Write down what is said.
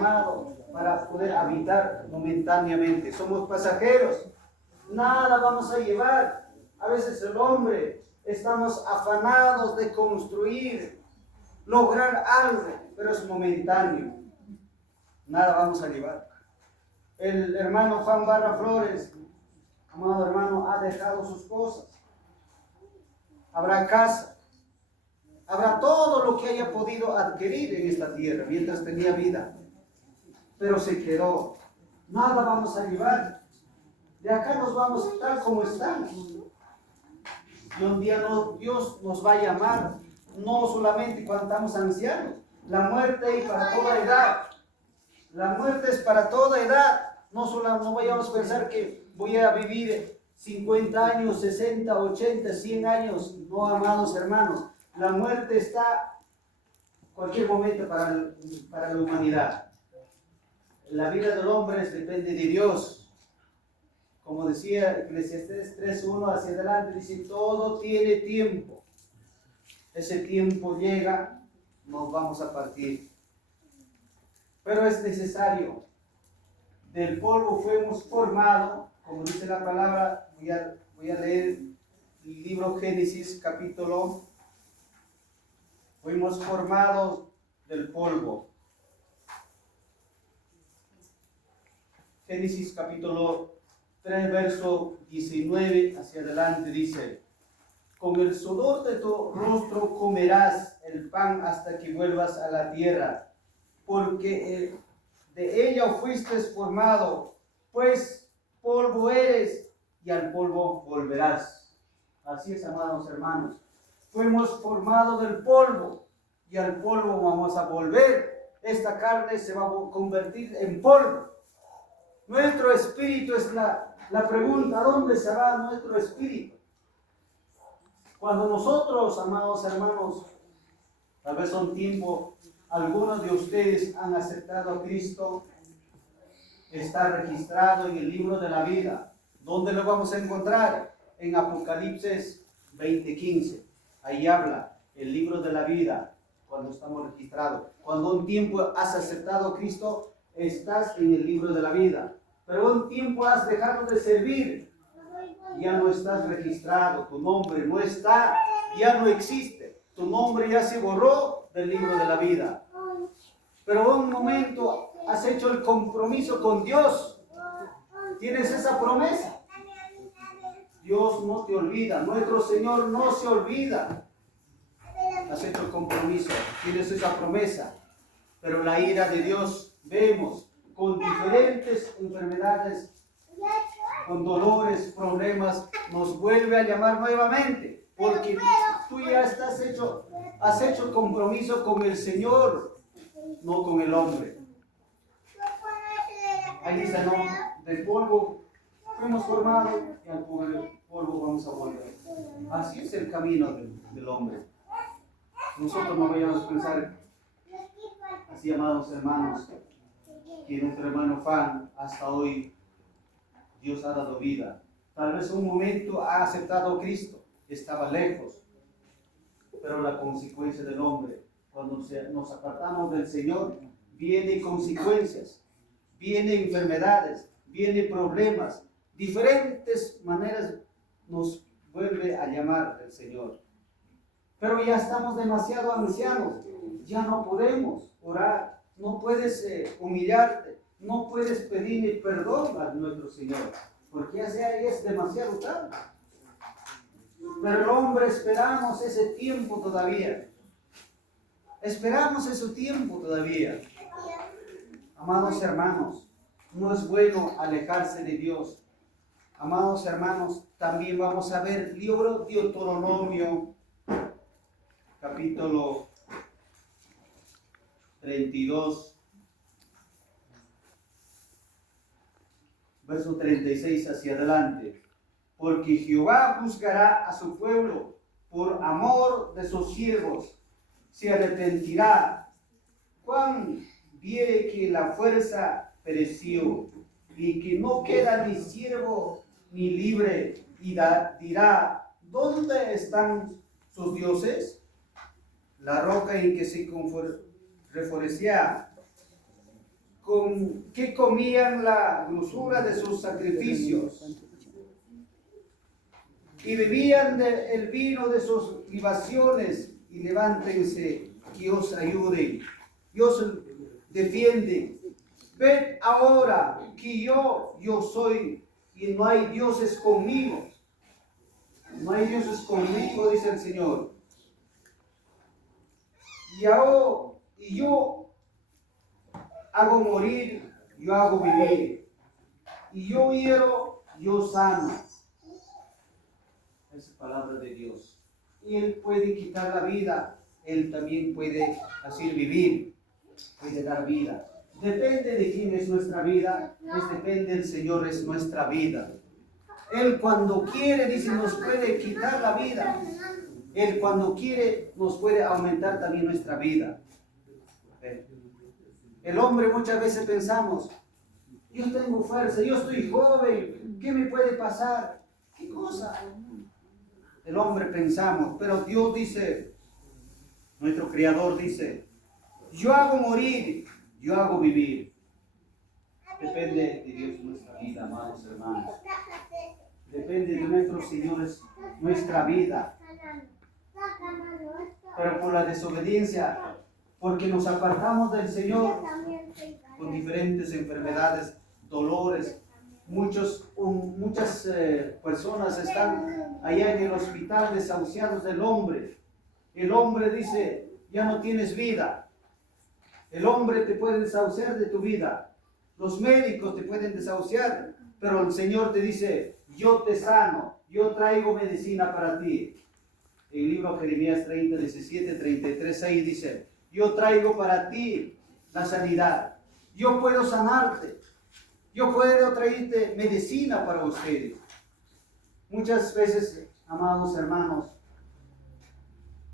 llamado para poder habitar momentáneamente. Somos pasajeros. Nada vamos a llevar. A veces el hombre estamos afanados de construir, lograr algo, pero es momentáneo. Nada vamos a llevar. El hermano Juan Barra Flores, amado hermano, ha dejado sus cosas. Habrá casa, habrá todo lo que haya podido adquirir en esta tierra mientras tenía vida, pero se quedó. Nada vamos a llevar. De acá nos vamos tal como estamos. Y un día Dios nos va a llamar, no solamente cuando estamos ancianos. La muerte es para toda edad. La muerte es para toda edad. No vayamos a pensar que voy a vivir 50 años, 60, 80, 100 años. No, amados hermanos. La muerte está en cualquier momento para la humanidad. La vida del hombre depende de Dios. Como decía Eclesiastés 3:1 hacia adelante, dice, todo tiene tiempo. Ese tiempo llega, nos vamos a partir. Pero es necesario. Del polvo fuimos formados, como dice la palabra. Voy a leer el libro Génesis capítulo. Fuimos formados del polvo. Génesis capítulo 3, verso 19 hacia adelante dice, con el sudor de tu rostro comerás el pan hasta que vuelvas a la tierra, porque de ella fuiste formado, pues polvo eres y al polvo volverás. Así es, amados hermanos. Fuimos formados del polvo y al polvo vamos a volver. Esta carne se va a convertir en polvo. Nuestro espíritu es la pregunta, ¿a dónde se va nuestro espíritu? Cuando nosotros, amados hermanos, tal vez un tiempo, algunos de ustedes han aceptado a Cristo, está registrado en el libro de la vida. ¿Dónde lo vamos a encontrar? En Apocalipsis 20:15. Ahí habla el libro de la vida, cuando estamos registrados. Cuando un tiempo has aceptado a Cristo, estás en el libro de la vida. Pero un tiempo has dejado de servir, ya no estás registrado, tu nombre no está, ya no existe, tu nombre ya se borró del libro de la vida. Pero un momento has hecho el compromiso con Dios, tienes esa promesa. Dios no te olvida, nuestro Señor no se olvida. Has hecho el compromiso, tienes esa promesa, pero la ira de Dios vemos con diferentes enfermedades, con dolores, problemas, nos vuelve a llamar nuevamente, porque tú ya has hecho el compromiso con el Señor, no con el hombre. Ahí dice, no, del polvo fuimos formados y al polvo vamos a volver. Así es el camino del hombre. Nosotros no vayamos a pensar así, amados hermanos, que nuestro hermano Fan hasta hoy Dios ha dado vida. Tal vez un momento ha aceptado a Cristo, estaba lejos, pero la consecuencia del hombre, cuando nos apartamos del Señor, vienen consecuencias, vienen enfermedades, vienen problemas, diferentes maneras nos vuelve a llamar el Señor. Pero ya estamos demasiado ancianos, ya no podemos orar. No puedes humillarte, no puedes pedirle perdón a nuestro Señor, porque ya es demasiado tarde. Pero el hombre esperamos ese tiempo todavía. Esperamos ese tiempo todavía. Amados hermanos, no es bueno alejarse de Dios. Amados hermanos, también vamos a ver el libro de Deuteronomio, capítulo 32, verso 36 hacia adelante. Porque Jehová juzgará a su pueblo por amor de sus siervos, se arrepentirá. Cuán viere que la fuerza pereció y que no queda ni siervo ni libre, y dirá, ¿dónde están sus dioses? La roca en que se refugia que comían la grosura de sus sacrificios y bebían el vino de sus libaciones. Y levántense, que os ayude, Dios defiende. Ved ahora que yo soy y no hay dioses conmigo. No hay dioses conmigo, dice el Señor. Y yo hago morir, yo hago vivir. Y yo hiero, yo sano. Esa es palabra de Dios. Y Él puede quitar la vida, Él también puede hacer vivir, puede dar vida. Depende de quién es nuestra vida, depende del Señor, es nuestra vida. Él cuando quiere, dice, nos puede quitar la vida. Él cuando quiere, nos puede aumentar también nuestra vida. El hombre muchas veces pensamos, yo tengo fuerza, yo estoy joven, ¿qué me puede pasar? ¿Qué cosa? El hombre pensamos, pero Dios dice, nuestro Creador dice, yo hago morir, yo hago vivir. Depende de Dios nuestra vida, amados hermanos. Depende de nuestros señores nuestra vida. Pero por la desobediencia, porque nos apartamos del Señor con diferentes enfermedades, dolores. Muchas personas están allá en el hospital desahuciados del hombre. El hombre dice, ya no tienes vida. El hombre te puede desahuciar de tu vida. Los médicos te pueden desahuciar, pero el Señor te dice, yo te sano, yo traigo medicina para ti. En el libro de Jeremías 30, 17, 33, ahí dice, yo traigo para ti la sanidad. Yo puedo sanarte. Yo puedo traerte medicina para ustedes. Muchas veces, amados hermanos,